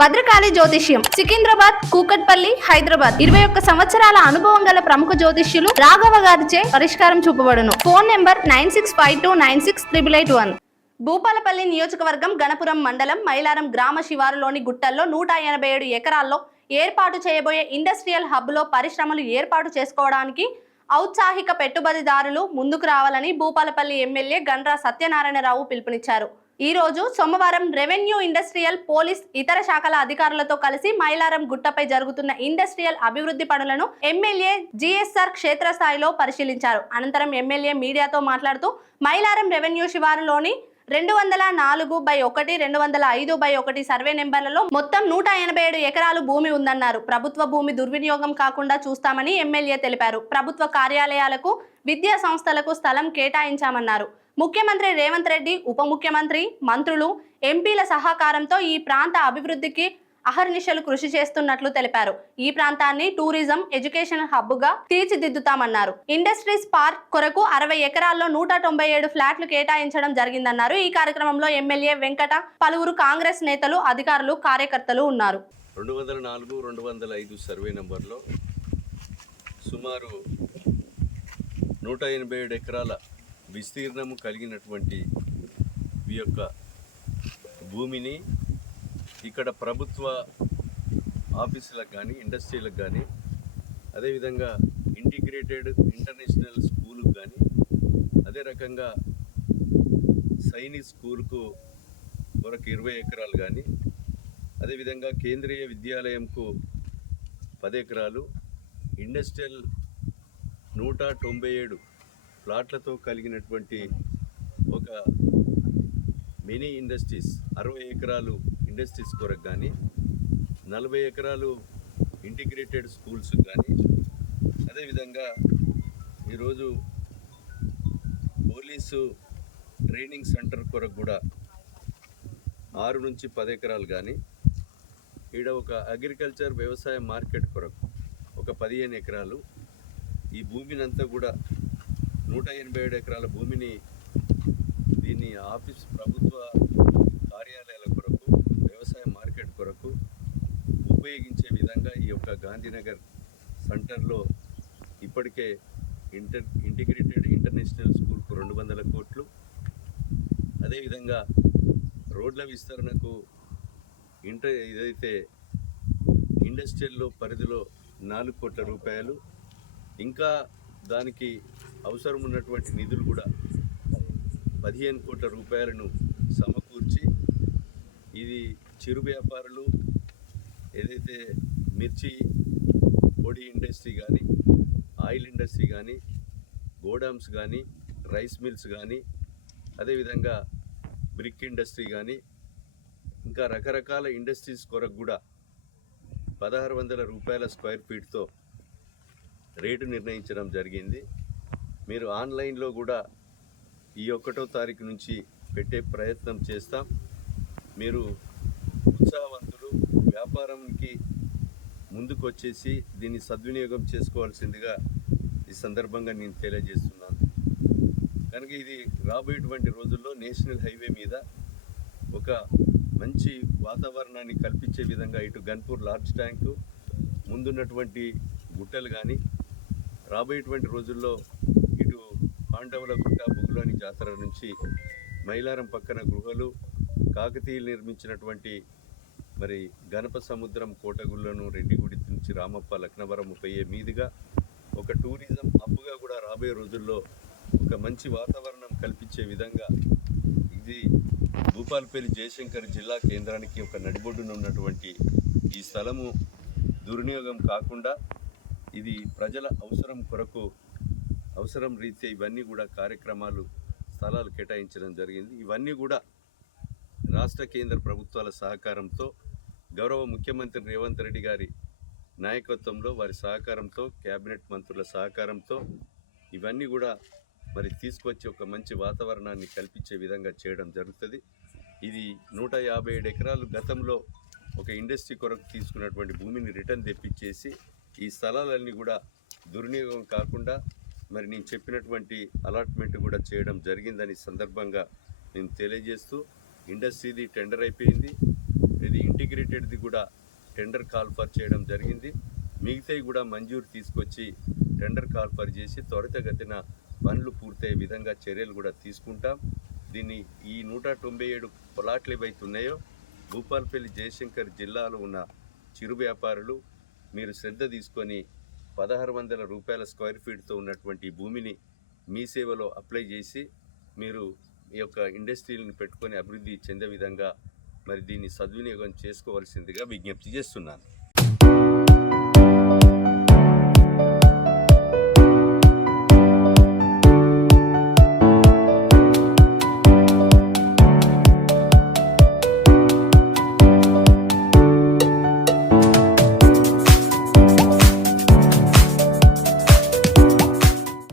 భద్రకాళి జ్యోతిష్యం సికింద్రాబాద్ కూకట్పల్లి హైదరాబాద్. ఇరవై ఒక్క సంవత్సరాల అనుభవం గల ప్రముఖ జ్యోతిష్యులు రాఘవ గారిచే పరిష్కారం చూపబడును. Phone number nine six five two nine six triple eight one. Bhupalpally నియోజకవర్గం గణపురం మండలం మైలారం గ్రామ శివారులోని గుట్టల్లో నూట ఎనభై ఏడు ఎకరాల్లో ఏర్పాటు చేయబోయే ఇండస్ట్రియల్ హబ్లో పరిశ్రమలు ఏర్పాటు చేసుకోవడానికి ఔత్సాహిక పెట్టుబడిదారులు ముందుకు రావాలని భూపాలపల్లి ఎమ్మెల్యే గండ్రా సత్యనారాయణరావు పిలుపునిచ్చారు. ఈరోజు సోమవారం రెవెన్యూ ఇండస్ట్రియల్ పోలీస్ ఇతర శాఖల అధికారులతో కలిసి మైలారం గుట్టపై జరుగుతున్న ఇండస్ట్రియల్ అభివృద్ధి పనులను ఎమ్మెల్యే జిఎస్ఆర్ క్షేత్రస్థాయిలో పరిశీలించారు. అనంతరం ఎమ్మెల్యే మీడియాతో మాట్లాడుతూ మైలారం రెవెన్యూ శివారులోని రెండు వందల నాలుగు బై ఒకటి రెండు వందల ఐదు బై ఒకటి సర్వే నెంబర్లలో మొత్తం నూట ఎనభై ఏడు ఎకరాలు భూమి ఉందన్నారు. ప్రభుత్వ భూమి దుర్వినియోగం కాకుండా చూస్తామని ఎమ్మెల్యే తెలిపారు. ప్రభుత్వ కార్యాలయాలకు విద్యా సంస్థలకు స్థలం కేటాయించామన్నారు. ముఖ్యమంత్రి రేవంత్ రెడ్డి ఉప ముఖ్యమంత్రి మంత్రులు ఎంపీల సహకారంతో ఈ ప్రాంత అభివృద్ధికి అహర్నిశలు కృషి చేస్తున్నట్లు తెలిపారు. ఈ ప్రాంతాన్ని టూరిజం ఎడ్యుకేషన్ హబ్గా తీర్చిదిద్దుతామన్నారు. ఇండస్ట్రీస్ పార్క్ కొరకు అరవై ఎకరాల్లో నూట తొంభై ఏడు ఫ్లాట్లు కేటాయించడం జరిగిందన్నారు. ఈ కార్యక్రమంలో ఎమ్మెల్యే వెంకట పలువురు కాంగ్రెస్ నేతలు అధికారులు కార్యకర్తలు ఉన్నారు. రెండు వందల నాలుగు రెండు వందల ఐదు సర్వే నెంబర్లో సుమారు నూట ఎనభై ఏడు ఎకరాల విస్తీర్ణము కలిగినటువంటి ఈ యొక్క భూమిని ఇక్కడ ప్రభుత్వ ఆఫీసులకు కానీ ఇండస్ట్రీలకు కానీ అదేవిధంగా ఇంటిగ్రేటెడ్ ఇంటర్నేషనల్ స్కూలుకు కానీ అదే రకంగా సైనిక్ స్కూల్కు మరొక ఇరవై ఎకరాలు కానీ అదేవిధంగా కేంద్రీయ విద్యాలయంకు పది ఎకరాలు ఇండస్ట్రియల్ నూట తొంభై ఏడు ప్లాట్లతో కలిగినటువంటి ఒక మినీ ఇండస్ట్రీస్ అరవై ఎకరాలు ఇండస్ట్రీస్ కొరకు కానీ నలభై ఎకరాలు ఇంటిగ్రేటెడ్ స్కూల్స్ కానీ అదేవిధంగా ఈరోజు పోలీసు ట్రైనింగ్ సెంటర్ కొరకు కూడా ఆరు నుంచి పది ఎకరాలు కానీ ఈడ ఒక అగ్రికల్చర్ వ్యవసాయ మార్కెట్ కొరకు ఒక పదిహేను ఎకరాలు ఈ భూమిని అంతా కూడా నూట ఎనభై ఏడు ఎకరాల భూమిని దీన్ని ఆఫీస్ ప్రభుత్వ కార్యాలయాల కొరకు వ్యవసాయ మార్కెట్ కొరకు ఉపయోగించే విధంగా ఈ యొక్క గాంధీనగర్ సెంటర్లో ఇప్పటికే ఇంటర్ ఇంటిగ్రేటెడ్ ఇంటర్నేషనల్ స్కూల్కు రెండు వందల కోట్లు. అదేవిధంగా రోడ్ల విస్తరణకు ఇంటర్ ఇదైతే ఇండస్ట్రియల్లో పరిధిలో నాలుగు కోట్ల రూపాయలు ఇంకా దానికి అవసరం ఉన్నటువంటి నిధులు కూడా పదిహేను కోట్ల రూపాయలను సమకూర్చి ఇది చిరు వ్యాపారులు ఏదైతే మిర్చి పొడి ఇండస్ట్రీ కానీ ఆయిల్ ఇండస్ట్రీ కానీ గోడౌన్స్ కానీ రైస్ మిల్స్ కానీ అదేవిధంగా బ్రిక్ ఇండస్ట్రీ కానీ ఇంకా రకరకాల ఇండస్ట్రీస్ కొరకు కూడా పదహారు వందల రూపాయల స్క్వేర్ ఫీట్తో రేటు నిర్ణయించడం జరిగింది. మీరు ఆన్లైన్లో కూడా ఈ ఒకటో తారీఖు నుంచి పెట్టే ప్రయత్నం చేస్తాం. మీరు ఉత్సాహవంతులు వ్యాపారంకి ముందుకు వచ్చేసి దీన్ని సద్వినియోగం చేసుకోవాల్సిందిగా ఈ సందర్భంగా నేను తెలియజేస్తున్నాను. కనుక ఇది రాబోయేటువంటి రోజుల్లో నేషనల్ హైవే మీద ఒక మంచి వాతావరణాన్ని కల్పించే విధంగా ఇటు గన్పూర్ లార్జ్ ట్యాంకు ముందున్నటువంటి గుట్టలు కానీ రాబోయేటువంటి రోజుల్లో ఇటు పాండవుల గుట్ట బుగులోని జాతర నుంచి మైలారం పక్కన గుహలు కాకతీయులు నిర్మించినటువంటి మరి గణప సముద్రం కోటగుళ్ళను రెడ్డిగుడి నుంచి రామప్ప లక్నవరం పోయే మీదుగా ఒక టూరిజం హబ్గా కూడా రాబోయే రోజుల్లో ఒక మంచి వాతావరణం కల్పించే విధంగా ఇది భూపాలపల్లి జయశంకర్ జిల్లా కేంద్రానికి ఒక నడిబొడ్డున ఉన్నటువంటి ఈ స్థలము దుర్వినియోగం కాకుండా ఇది ప్రజల అవసరం కొరకు అవసరం రీత్యా ఇవన్నీ కూడా కార్యక్రమాలు స్థలాలు కేటాయించడం జరిగింది. ఇవన్నీ కూడా రాష్ట్ర కేంద్ర ప్రభుత్వాల సహకారంతో గౌరవ ముఖ్యమంత్రి రేవంత్ రెడ్డి గారి నాయకత్వంలో వారి సహకారంతో కేబినెట్ మంత్రుల సహకారంతో ఇవన్నీ కూడా మరి తీసుకొచ్చి ఒక మంచి వాతావరణాన్ని కల్పించే విధంగా చేయడం జరుగుతుంది. ఇది నూట యాభై ఏడు ఎకరాలు గతంలో ఒక ఇండస్ట్రీ కొరకు తీసుకున్నటువంటి భూమిని రిటర్న్ తెప్పించేసి ఈ స్థలాలన్నీ కూడా దుర్వినియోగం కాకుండా మరి నేను చెప్పినటువంటి అలాట్మెంట్ కూడా చేయడం జరిగిందని సందర్భంగా నేను తెలియజేస్తూ ఇండస్ట్రీది టెండర్ అయిపోయింది. ఇది ఇంటిగ్రేటెడ్ది కూడా టెండర్ కాల్ఫర్ చేయడం జరిగింది. మిగతాయి కూడా మంజూరు తీసుకొచ్చి టెండర్ కాల్ఫర్ చేసి త్వరితగతిన పనులు పూర్తయ్యే విధంగా చర్యలు కూడా తీసుకుంటాం. దీన్ని ఈ నూట తొంభై ఏడు పొలాట్లు ఏవైతే ఉన్నాయో భూపాల్పల్లి జయశంకర్ జిల్లాలో ఉన్న చిరు వ్యాపారులు మీరు శ్రద్ధ తీసుకొని పదహారు వందల రూపాయల స్క్వేర్ ఫీట్తో ఉన్నటువంటి భూమిని మీ సేవలో అప్లై చేసి మీరు ఈ యొక్క ఇండస్ట్రీలను పెట్టుకొని అభివృద్ధి చెందే విధంగా మరి దీన్ని సద్వినియోగం చేసుకోవాల్సిందిగా విజ్ఞప్తి చేస్తున్నాను.